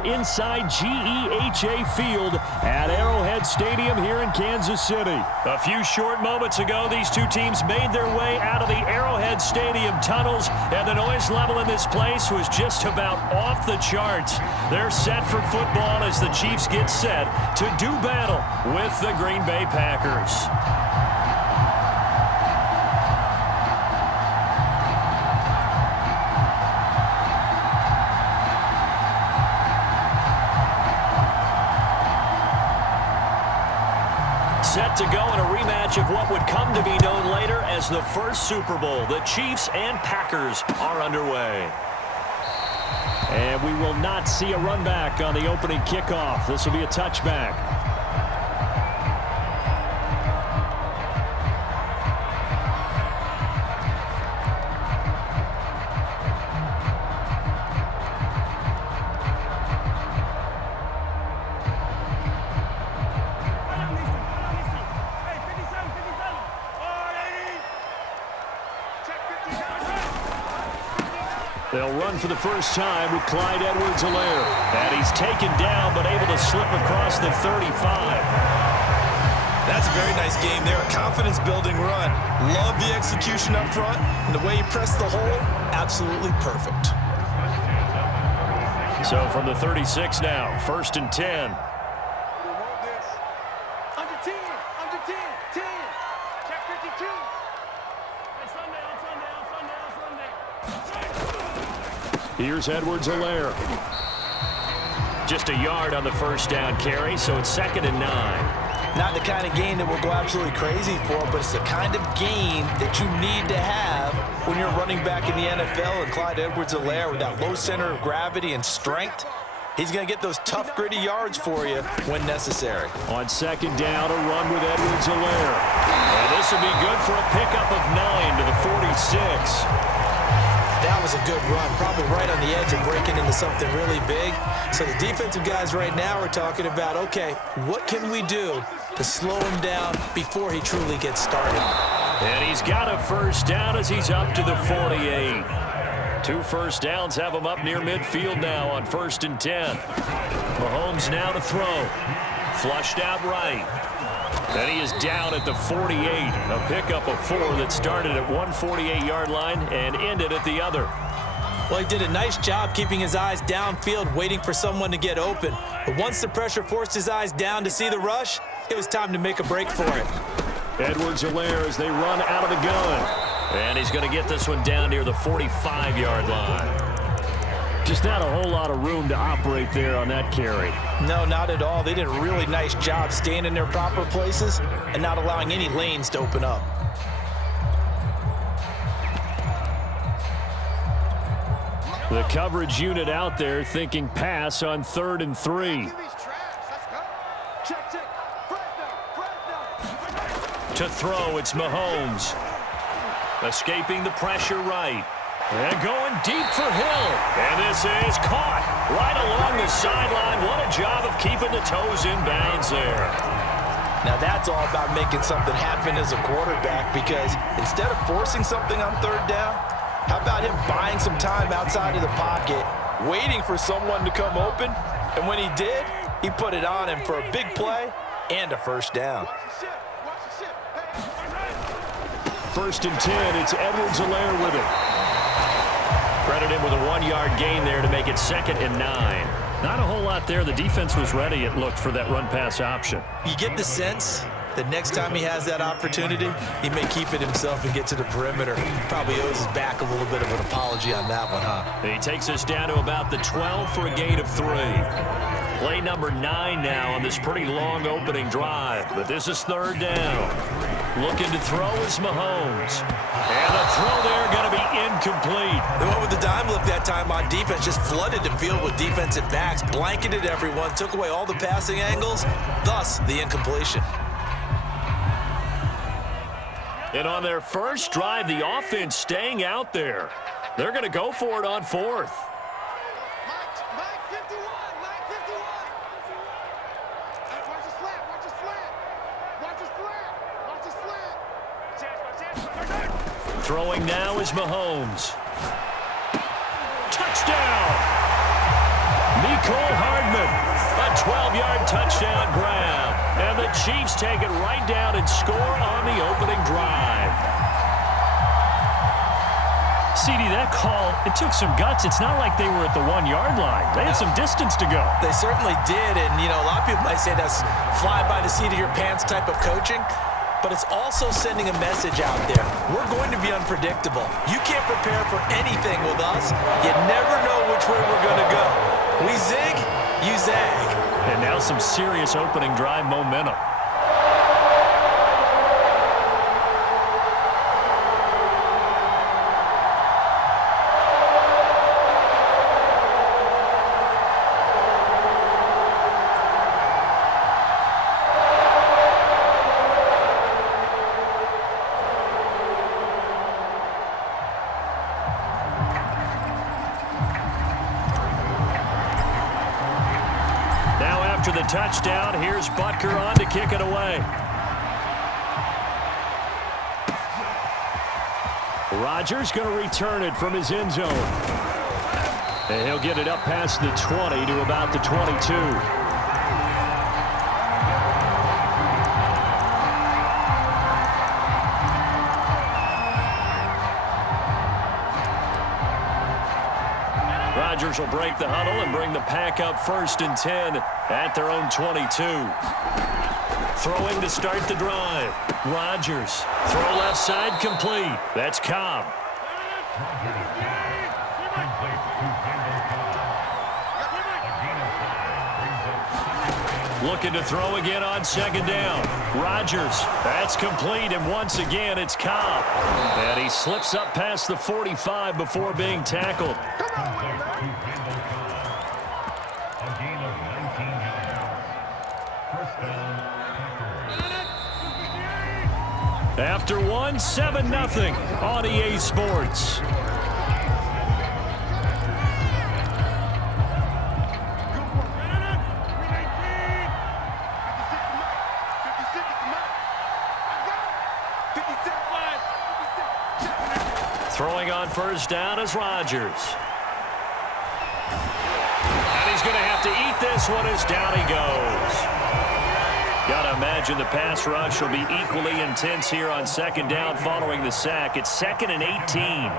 are inside GEHA Field at Arrowhead Stadium here in Kansas City. A few short moments ago, these two teams made their way out of the Arrowhead Stadium tunnels, and the noise level in this place was just about off the charts. They're set for football as the Chiefs get set to do battle with the Green Bay Packers. Set to go in a rematch of what would come to be known later as the first Super Bowl. The Chiefs and Packers are underway. And we will not see a run back on the opening kickoff. This will be a touchback. They'll run for the first time with Clyde Edwards-Helaire. And he's taken down, but able to slip across the 35. That's a very nice game there. A confidence-building run. Love the execution up front. And the way he pressed the hole, absolutely perfect. So from the 36 now, 1st and 10. Under 10, 10. Check 52. Here's Edwards-Helaire. Just a yard on the first down carry, so it's 2nd and 9. Not the kind of game that we'll go absolutely crazy for, but it's the kind of game that you need to have when you're running back in the NFL. And Clyde Edwards-Helaire, with that low center of gravity and strength, he's going to get those tough, gritty yards for you when necessary. On 2nd down, a run with Edwards-Helaire. And this will be good for a pickup of 9 to the 46. That was a good run, probably right on the edge of breaking into something really big. So the defensive guys right now are talking about, okay, what can we do to slow him down before he truly gets started? And he's got a first down as he's up to the 48. 2 first downs have him up near midfield now on 1st and 10. Mahomes now to throw. Flushed out right. And he is down at the 48. A pickup of 4 that started at 148-yard line and ended at the other. Well, he did a nice job keeping his eyes downfield, waiting for someone to get open. But once the pressure forced his eyes down to see the rush, it was time to make a break for it. Edwards-Helaire as they run out of the gun. And he's going to get this one down near the 45-yard line. Just not a whole lot of room to operate there on that carry. No, not at all. They did a really nice job staying in their proper places and not allowing any lanes to open up. The coverage unit out there thinking pass on 3rd and 3. To throw, it's Mahomes. Escaping the pressure right. And going deep for Hill. And this is caught right along the sideline. What a job of keeping the toes in bounds there. Now that's all about making something happen as a quarterback, because instead of forcing something on 3rd down, how about him buying some time outside of the pocket, waiting for someone to come open, and when he did, he put it on him for a big play and a first down. 1st and 10, it's Edwards-Helaire with it. Credit him with a 1-yard gain there to make it 2nd and 9. Not a whole lot there. The defense was ready, it looked, for that run-pass option. You get the sense that next time he has that opportunity, he may keep it himself and get to the perimeter. Probably owes his back a little bit of an apology on that one, huh? He takes us down to about the 12 for a gain of 3. Play number 9 now on this pretty long opening drive, but this is 3rd down. Looking to throw is Mahomes. And the throw there going to be incomplete. They went with the dime look that time on defense, just flooded the field with defensive backs, blanketed everyone, took away all the passing angles, thus the incompletion. And on their first drive, the offense staying out there. They're going to go for it on 4th. Throwing now is Mahomes. Touchdown! Mecole Hardman, a 12-yard touchdown grab. And the Chiefs take it right down and score on the opening drive. CD, that call, it took some guts. It's not like they were at the 1-yard line. They had some distance to go. They certainly did, and, you know, a lot of people might say that's fly by the seat of your pants type of coaching, but it's also sending a message out there. We're going to be unpredictable. You can't prepare for anything with us. You never know which way we're going to go. We zig, you zag. And now some serious opening drive momentum. After the touchdown, here's Butker on to kick it away. Rodgers going to return it from his end zone. And he'll get it up past the 20 to about the 22. Rodgers will break the huddle and bring the pack up 1st and 10 at their own 22. Throwing to start the drive. Rodgers. Throw left side complete. That's Cobb. Looking to throw again on 2nd down. Rodgers. That's complete, and once again it's Cobb. And he slips up past the 45 before being tackled. After one, 7-0 on EA Sports. Throwing on 1st down is Rodgers. And he's going to have to eat this one as down he goes. Got to imagine the pass rush will be equally intense here on 2nd down following the sack. It's 2nd and 18.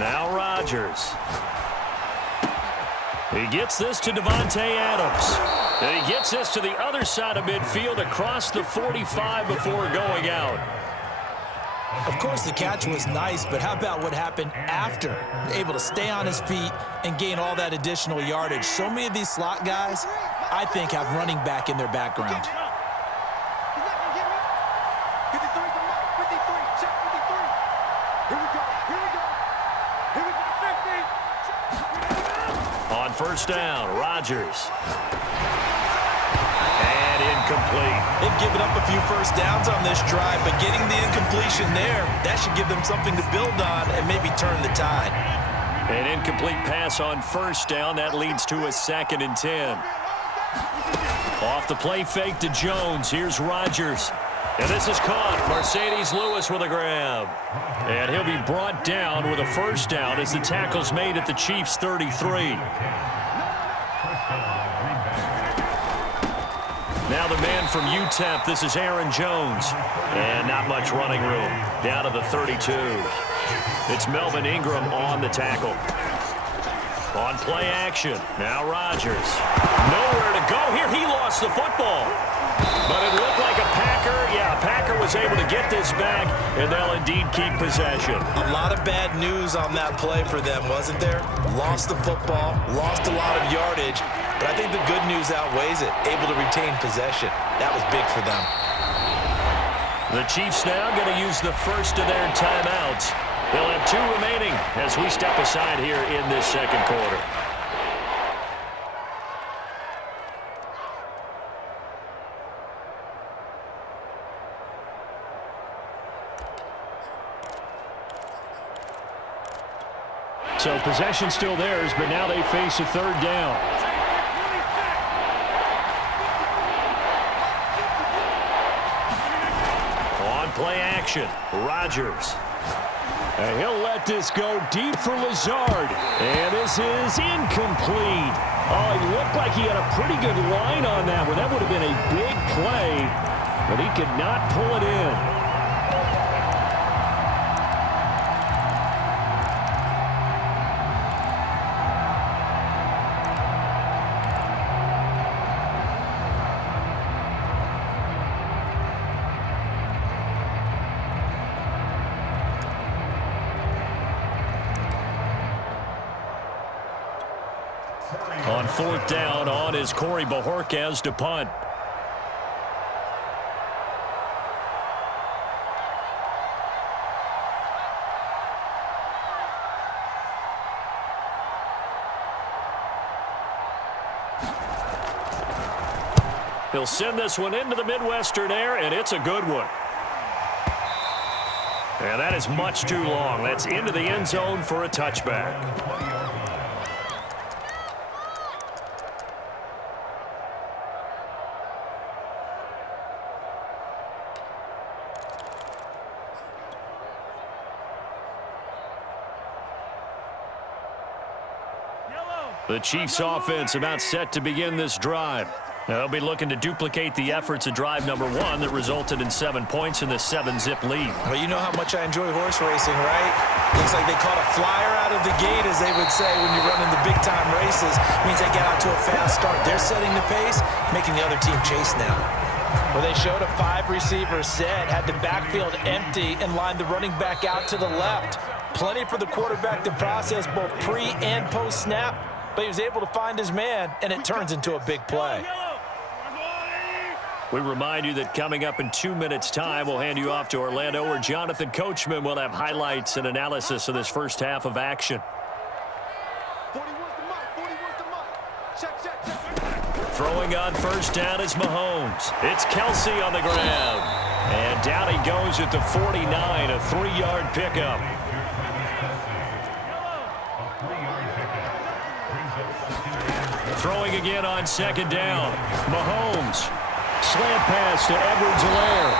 Now Rodgers. He gets this to Devontae Adams. And he gets this to the other side of midfield across the 45 before going out. Of course, the catch was nice, but how about what happened after? Able to stay on his feet and gain all that additional yardage. So many of these slot guys, I think, have running back in their background. On 1st down, Rodgers. And incomplete. They've given up a few 1st downs on this drive, but getting the incompletion there, that should give them something to build on and maybe turn the tide. An incomplete pass on 1st down. That leads to a 2nd and 10. Off the play fake to Jones. Here's Rodgers. And this is caught. Mercedes Lewis with a grab. And he'll be brought down with a 1st down as the tackle's made at the Chiefs' 33. Now the man from UTEP, this is Aaron Jones. And not much running room. Down to the 32. It's Melvin Ingram on the tackle. On play action. Now Rodgers. Nowhere to go here. He lost the football. But it looked like a Packer. Yeah, Packer was able to get this back, and they'll indeed keep possession. A lot of bad news on that play for them, wasn't there? Lost the football, lost a lot of yardage, but I think the good news outweighs it. Able to retain possession. That was big for them. The Chiefs now going to use the first of their timeouts. They'll have 2 remaining as we step aside here in this 2nd quarter. So possession still theirs, but now they face a 3rd down. On play action, Rodgers. And he'll let this go deep for Lazard. And this is incomplete. Oh, he looked like he had a pretty good line on that one. That would have been a big play, but he could not pull it in. On 4th down, on is Corey Bojorquez to punt. He'll send this one into the Midwestern air, and it's a good one. And that is much too long. That's into the end zone for a touchback. The Chiefs offense about set to begin this drive. Now, they'll be looking to duplicate the efforts of drive number 1 that resulted in 7 points in this 7-zip lead. Well, you know how much I enjoy horse racing, right? Looks like they caught a flyer out of the gate, as they would say when you're running the big-time races. It means they get out to a fast start. They're setting the pace, making the other team chase now. Well, they showed a 5-receiver set, had the backfield empty, and lined the running back out to the left. Plenty for the quarterback to process both pre- and post-snap. But he was able to find his man, and it turns into a big play. We remind you that coming up in 2 minutes' time, we'll hand you off to Orlando, where Jonathan Coachman will have highlights and analysis of this first half of action. Throwing on 1st down is Mahomes. It's Kelsey on the ground. And down he goes at the 49, a 3-yard pickup. Throwing again on 2nd down. Mahomes. Slant pass to Edwards-Helaire.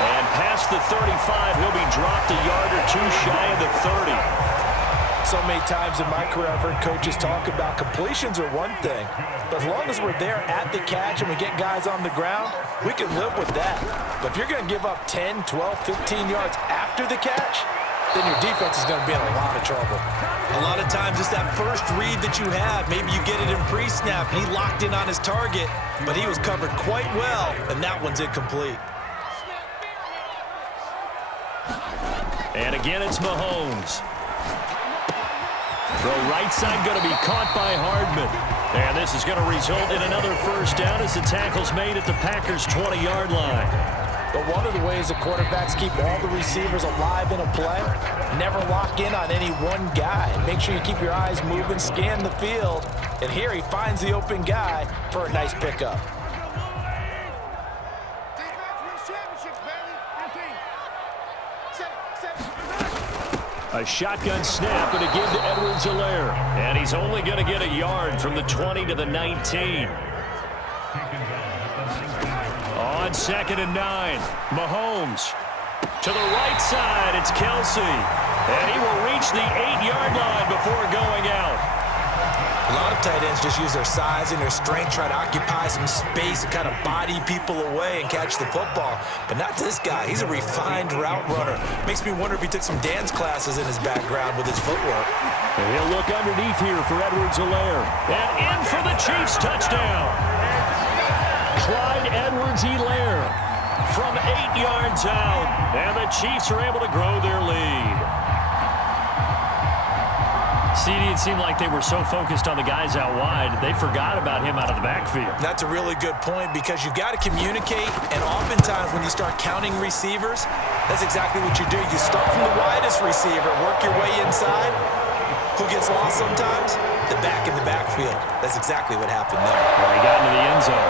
And past the 35, he'll be dropped a yard or 2 shy of the 30. So many times in my career, I've heard coaches talk about completions are one thing. But as long as we're there at the catch and we get guys on the ground, we can live with that. But if you're going to give up 10, 12, 15 yards after the catch, then your defense is going to be in a lot of trouble. A lot of times it's that first read that you have. Maybe you get it in pre-snap, and he locked in on his target, but he was covered quite well, and that one's incomplete. And again, it's Mahomes. Throw right side going to be caught by Hardman. And this is going to result in another 1st down as the tackle's made at the Packers' 20-yard line. But one of the ways the quarterbacks keep all the receivers alive in a play, never lock in on any one guy. Make sure you keep your eyes moving, scan the field. And here he finds the open guy for a nice pickup. A shotgun snap and again to Edwards-Helaire. And he's only going to get a yard from the 20 to the 19. On 2nd and 9, Mahomes. To the right side, it's Kelsey. And he will reach the 8-yard line before going out. A lot of tight ends just use their size and their strength, try to occupy some space and kind of body people away and catch the football. But not this guy. He's a refined route runner. Makes me wonder if he took some dance classes in his background with his footwork. And he'll look underneath here for Edwards-Helaire. And in for the Chiefs touchdown. Clyde Edwards-Helaire from 8 yards out. And the Chiefs are able to grow their lead. CD, it seemed like they were so focused on the guys out wide, they forgot about him out of the backfield. That's a really good point because you got to communicate, and oftentimes when you start counting receivers, that's exactly what you do. You start from the widest receiver, work your way inside. Who gets lost sometimes? The back in the backfield. That's exactly what happened there. Well, he got into the end zone.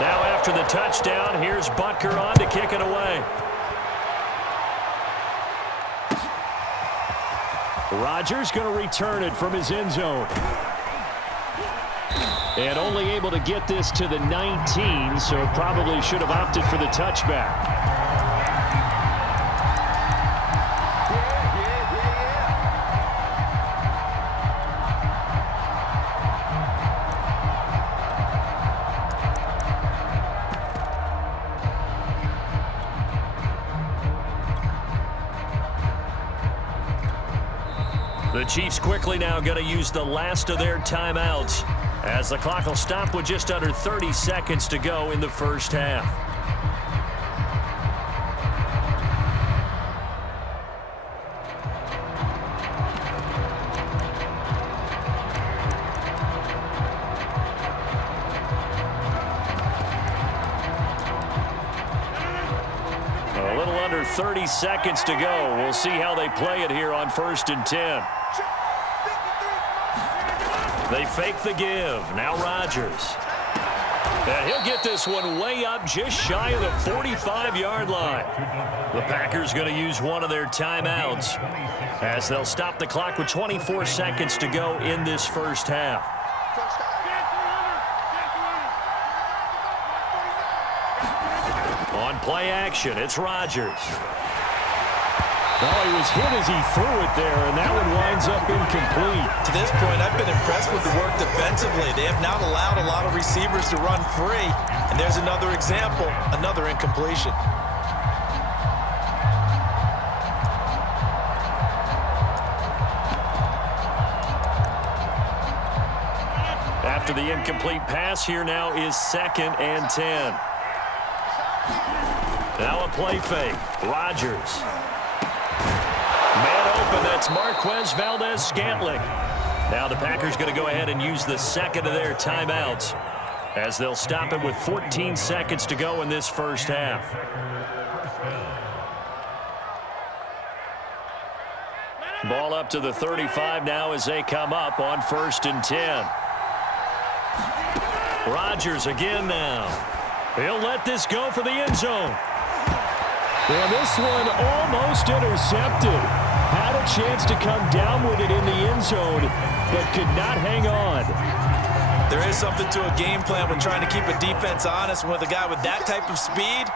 Now after the touchdown, here's Butker on to kick it away. Rodgers going to return it from his end zone. And only able to get this to the 19, so probably should have opted for the touchback. The Chiefs quickly now going to use the last of their timeouts as the clock will stop with just under 30 seconds to go in the first half. A little under 30 seconds to go. We'll see how they play it here on 1st and 10. They fake the give. Now Rodgers. And he'll get this one way up just shy of the 45-yard line. The Packers going to use one of their timeouts as they'll stop the clock with 24 seconds to go in this first half. On play action, it's Rodgers. Oh, he was hit as he threw it there, and that one winds up incomplete. To this point, I've been impressed with the work defensively. They have not allowed a lot of receivers to run free. And there's another example, another incompletion. After the incomplete pass, here now is 2nd and 10. Now a play fake. Rodgers. Man open, that's Marquez Valdez-Scantling. Now the Packers going to go ahead and use the second of their timeouts as they'll stop it with 14 seconds to go in this first half. Ball up to the 35 now as they come up on 1st and 10. Rodgers again now. He'll let this go for the end zone. And this one almost intercepted. Had a chance to come down with it in the end zone, but could not hang on. There is something to a game plan when trying to keep a defense honest. With a guy with that type of speed,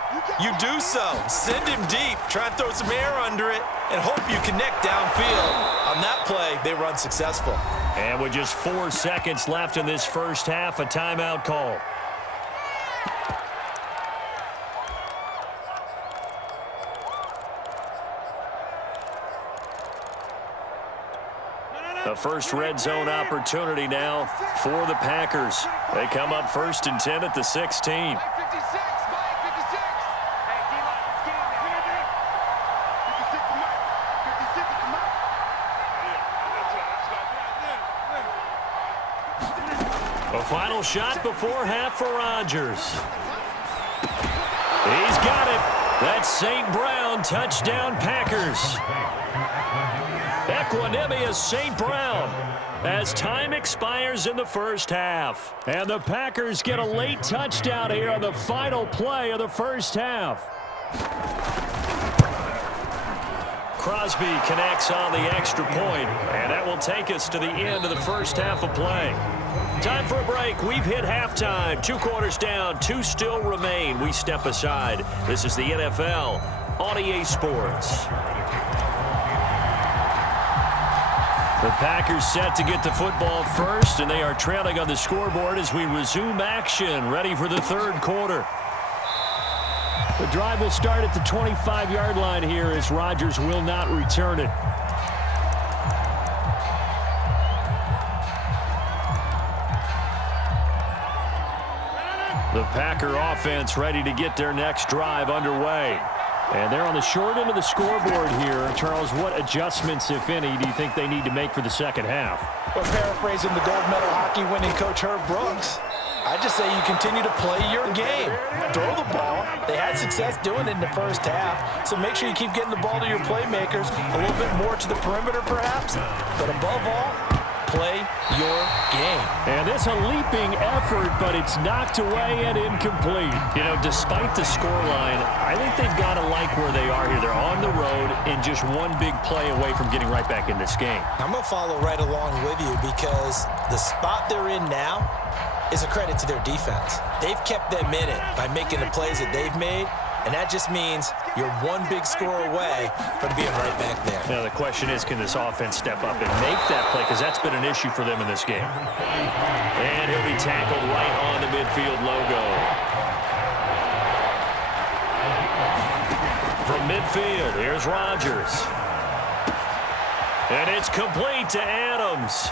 you do so. Send him deep, try and throw some air under it, and hope you connect downfield. On that play, they were unsuccessful. And with just 4 seconds left in this first half, a timeout call. The first red zone opportunity now for the Packers. They come up 1st and 10 at the 16. A final shot before half for Rodgers. He's got it. That's St. Brown, touchdown Packers. Equanimous St. Brown as time expires in the first half. And the Packers get a late touchdown here on the final play of the first half. Crosby connects on the extra point, and that will take us to the end of the first half of play. Time for a break. We've hit halftime. 2 quarters down, 2 still remain. We step aside. This is the NFL on EA Sports. The Packers set to get the football first, and they are trailing on the scoreboard as we resume action, ready for the 3rd quarter. The drive will start at the 25-yard line here as Rodgers will not return it. The Packer offense ready to get their next drive underway. And they're on the short end of the scoreboard here. Charles, what adjustments, if any, do you think they need to make for the second half? Well, paraphrasing the gold medal hockey winning coach Herb Brooks, I just say you continue to play your game. Throw the ball. They had success doing it in the first half, so make sure you keep getting the ball to your playmakers, a little bit more to the perimeter perhaps, but above all, play your game. And this a leaping effort, but it's knocked away and incomplete. You know, despite the scoreline, I think they've got to like where they are here. They're on the road and just one big play away from getting right back in this game. I'm going to follow right along with you because the spot they're in now is a credit to their defense. They've kept them in it by making the plays that they've made, and that just means you're one big score away from being right back there. Now the question is, can this offense step up and make that play? Because that's been an issue for them in this game. And he'll be tackled right on the midfield logo. From midfield, here's Rodgers. And it's complete to Adams.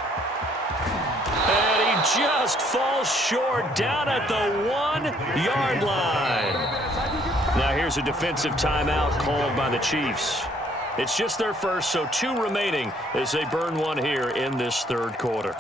And he just falls short down at the 1-yard line. Now here's a defensive timeout called by the Chiefs. It's just their first, so 2 remaining as they burn one here in this third quarter.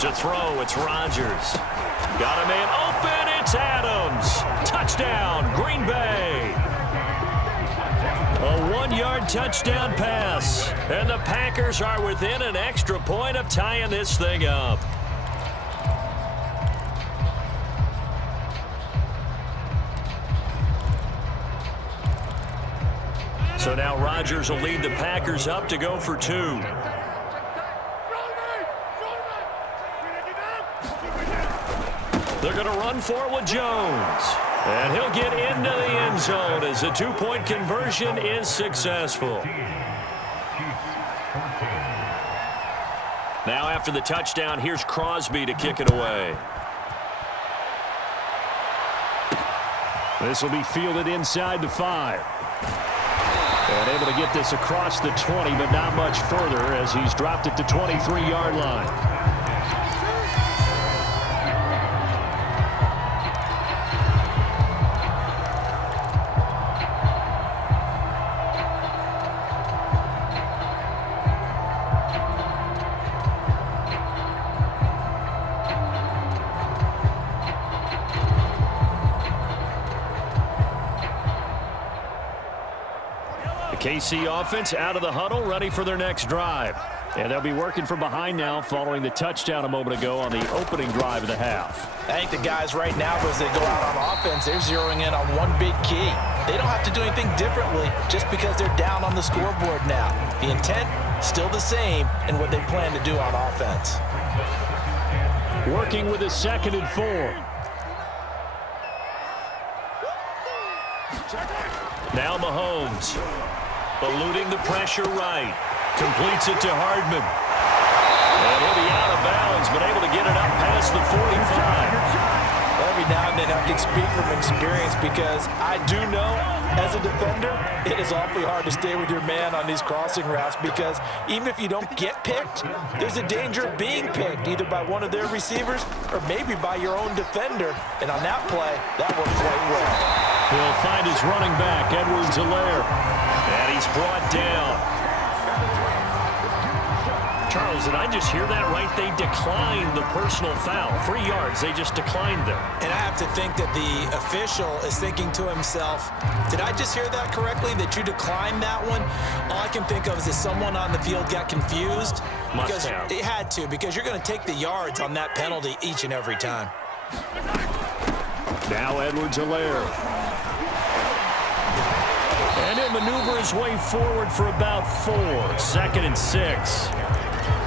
To throw, it's Rodgers. Got a man open, it's Adams. Touchdown, Green Bay. A 1-yard touchdown pass. And the Packers are within an extra point of tying this thing up. So now Rodgers will lead the Packers up to go for 2. They're going to run for it with Jones. And he'll get into the end zone as the 2-point conversion is successful. Now after the touchdown, here's Crosby to kick it away. This will be fielded inside the 5. And able to get this across the 20, but not much further as he's dropped it to 23-yard line. KC offense out of the huddle, ready for their next drive. And they'll be working from behind now following the touchdown a moment ago on the opening drive of the half. I think the guys right now, as they go out on offense, they're zeroing in on one big key. They don't have to do anything differently just because they're down on the scoreboard now. The intent, still the same in what they plan to do on offense. Working with a 2nd and 4. Now Mahomes. Eluding the pressure right. Completes it to Hardman. And he'll be out of bounds, but able to get it up past the 45. Every now and then I can speak from experience because I do know, as a defender, it is awfully hard to stay with your man on these crossing routes because even if you don't get picked, there's a danger of being picked either by one of their receivers or maybe by your own defender. And on that play, that worked quite well. He'll find his running back, Edwards-Helaire. And he's brought down. Charles, did I just hear that right? They declined the personal foul. 3 yards, they just declined them. And I have to think that the official is thinking to himself, did I just hear that correctly, that you declined that one? All I can think of is that someone on the field got confused. Must have. It had to, because you're going to take the yards on that penalty each and every time. Now Edwards-Helaire. And he'll maneuver his way forward for about 4. 2nd and 6.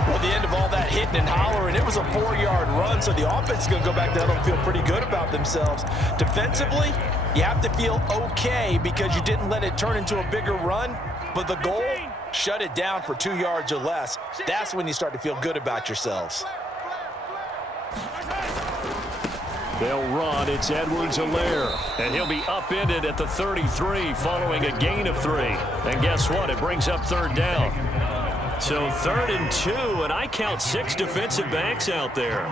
Well, the end of all that hitting and hollering, it was a 4-yard run, so the offense is going to go back down and feel pretty good about themselves. Defensively, you have to feel okay because you didn't let it turn into a bigger run, but the goal, shut it down for 2 yards or less. That's when you start to feel good about yourselves. They'll run. It's Edwards-Helaire. And he'll be upended at the 33 following a gain of 3. And guess what? It brings up 3rd down. So 3rd and 2, and I count 6 defensive backs out there.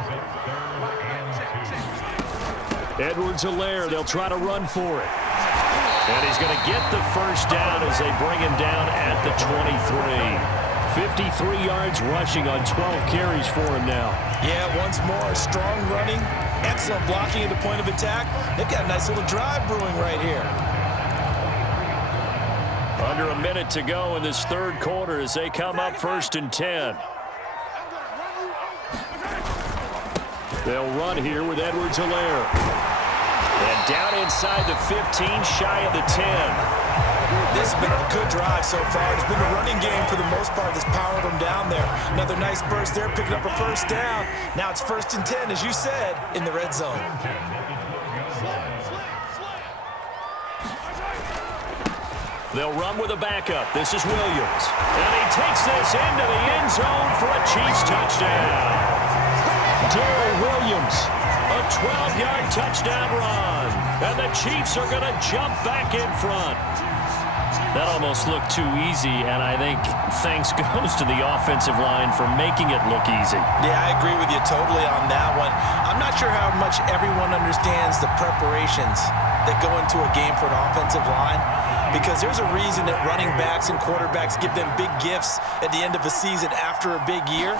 Edwards-Helaire, they'll try to run for it. And he's going to get the first down as they bring him down at the 23. 53 yards rushing on 12 carries for him now. Yeah, once more, strong running, excellent blocking at the point of attack. They've got a nice little drive brewing right here. Under a minute to go in this third quarter as they come up 1st and 10. They'll run here with Edwards-Helaire. And down inside the 15, shy of the 10. This has been a good drive so far. It's been a running game for the most part that's powered them down there. Another nice burst there, picking up a first down. Now it's 1st and 10, as you said, in the red zone. They'll run with a backup. This is Williams. And he takes this into the end zone for a Chiefs touchdown. Darrell Williams, a 12-yard touchdown run. And the Chiefs are going to jump back in front. That almost looked too easy, and I think thanks goes to the offensive line for making it look easy. Yeah, I agree with you totally on that one. I'm not sure how much everyone understands the preparations that go into a game for an offensive line, because there's a reason that running backs and quarterbacks give them big gifts at the end of a season after a big year.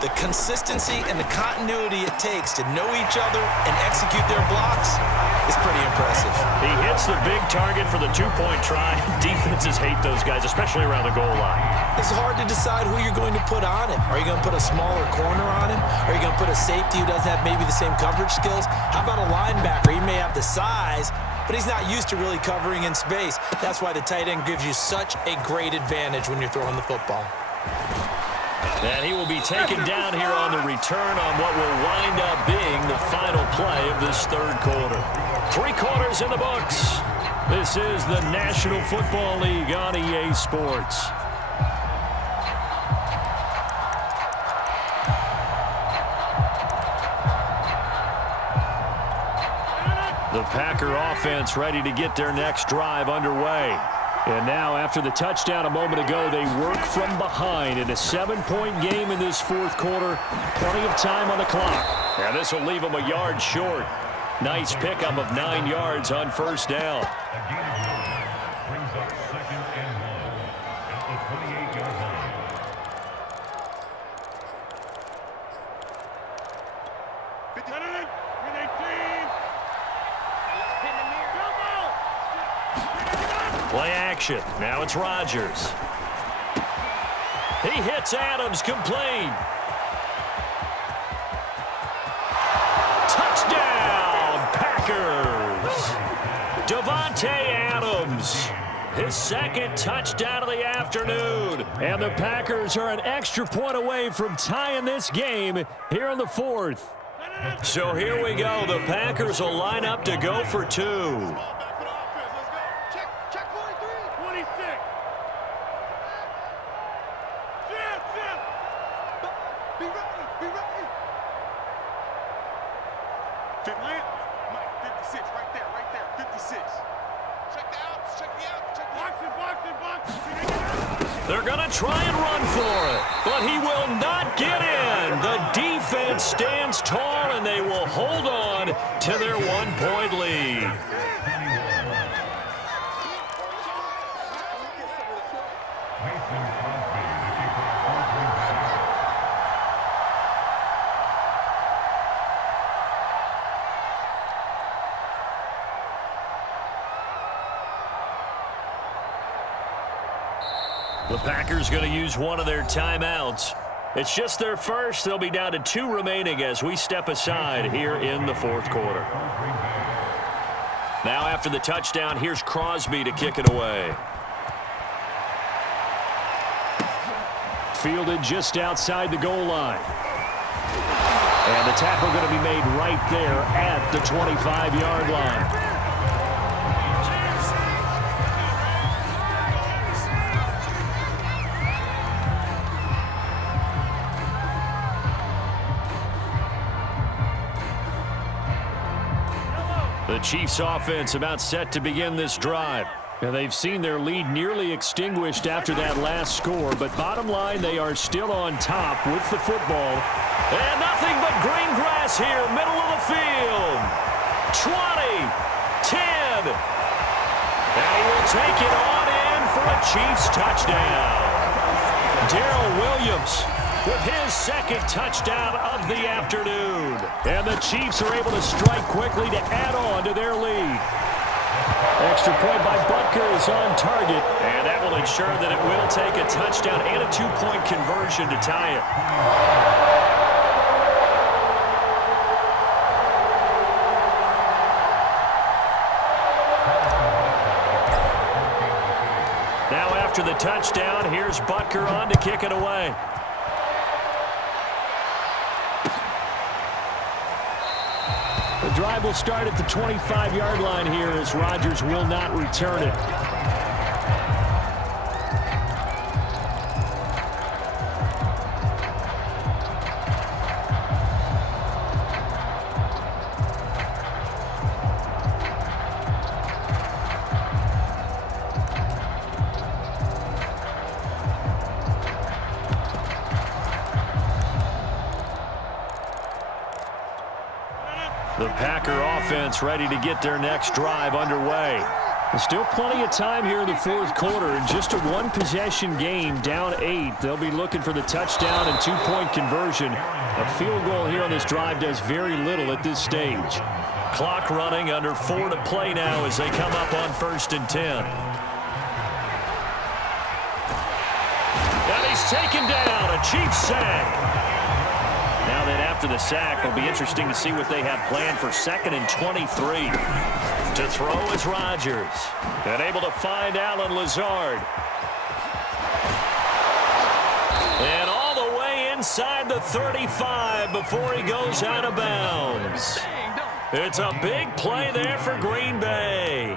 The consistency and the continuity it takes to know each other and execute their blocks is pretty impressive. He hits the big target for the two-point try. Defenses hate those guys, especially around the goal line. It's hard to decide who you're going to put on him. Are you going to put a smaller corner on him? Are you going to put a safety who doesn't have maybe the same coverage skills? How about a linebacker? He may have the size, but he's not used to really covering in space. That's why the tight end gives you such a great advantage when you're throwing the football. And he will be taken down here on the return on what will wind up being the final play of this third quarter. 3 quarters in the books. This is the National Football League on EA Sports. The Packer offense ready to get their next drive underway. And now, after the touchdown a moment ago, they work from behind in a 7-point game in this fourth quarter. Plenty of time on the clock. And this will leave them a yard short. Nice pickup of 9 yards on first down. Brings up 2nd and 1 at the 28-yard line. Play action. Now it's Rodgers. He hits Adams complete. Touchdown, Packers. Davante Adams. His 2nd touchdown of the afternoon. And the Packers are an extra point away from tying this game here in the 4th. So here we go. The Packers will line up to go for 2. They're going to try and run for it, but he will not get in. The defense stands tall, and they will hold on to their 1-point lead. The Packers going to use one of their timeouts. It's just their first. They'll be down to 2 remaining as we step aside here in the 4th quarter. Now after the touchdown, here's Crosby to kick it away. Fielded just outside the goal line. And the tackle going to be made right there at the 25-yard line. The Chiefs offense about set to begin this drive. And they've seen their lead nearly extinguished after that last score, but bottom line, they are still on top with the football. And nothing but green grass here, middle of the field. 20, 10. And he will take it on in for a Chiefs touchdown. Darrell Williams with his 2nd touchdown of the afternoon. And the Chiefs are able to strike quickly to add on to their lead. Extra point by Butker is on target. And that will ensure that it will take a touchdown and a 2-point conversion to tie it. After the touchdown, here's Butker on to kick it away. The drive will start at the 25-yard line here as Rodgers will not return it. The Packer offense ready to get their next drive underway. There's still plenty of time here in the fourth quarter. In just a one-possession game, down 8. They'll be looking for the touchdown and two-point conversion. A field goal here on this drive does very little at this stage. Clock running, under 4 to play now as they come up on 1st and 10. And he's taken down. A Chiefs sack. Now then, after the sack, it'll be interesting to see what they have planned for 2nd and 23. To throw is Rodgers. And able to find Allen Lazard. And all the way inside the 35 before he goes out of bounds. It's a big play there for Green Bay.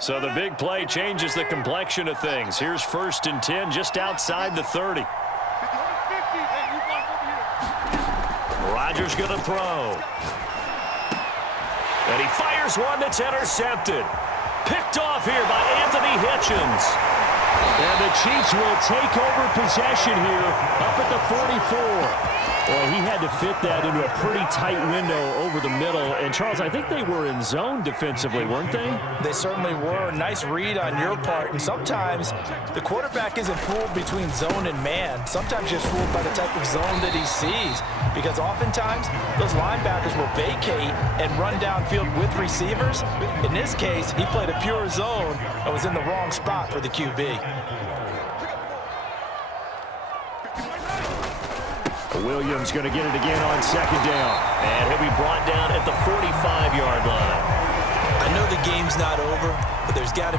So the big play changes the complexion of things. Here's 1st and 10 just outside the 30. Rodgers going to throw. And he fires one that's intercepted. Picked off here by Anthony Hitchens. And the Chiefs will take over possession here up at the 44. Well, he had to fit that into a pretty tight window over the middle. And, Charles, I think they were in zone defensively, weren't they? They certainly were. Nice read on your part. And sometimes the quarterback isn't fooled between zone and man. Sometimes just fooled by the type of zone that he sees. Because oftentimes, those linebackers will vacate and run downfield with receivers. In this case, he played a pure zone and was in the wrong spot for the QB. Williams going to get it again on 2nd down. And he'll be brought down at the 45-yard line. I know the game's not over, but there's got to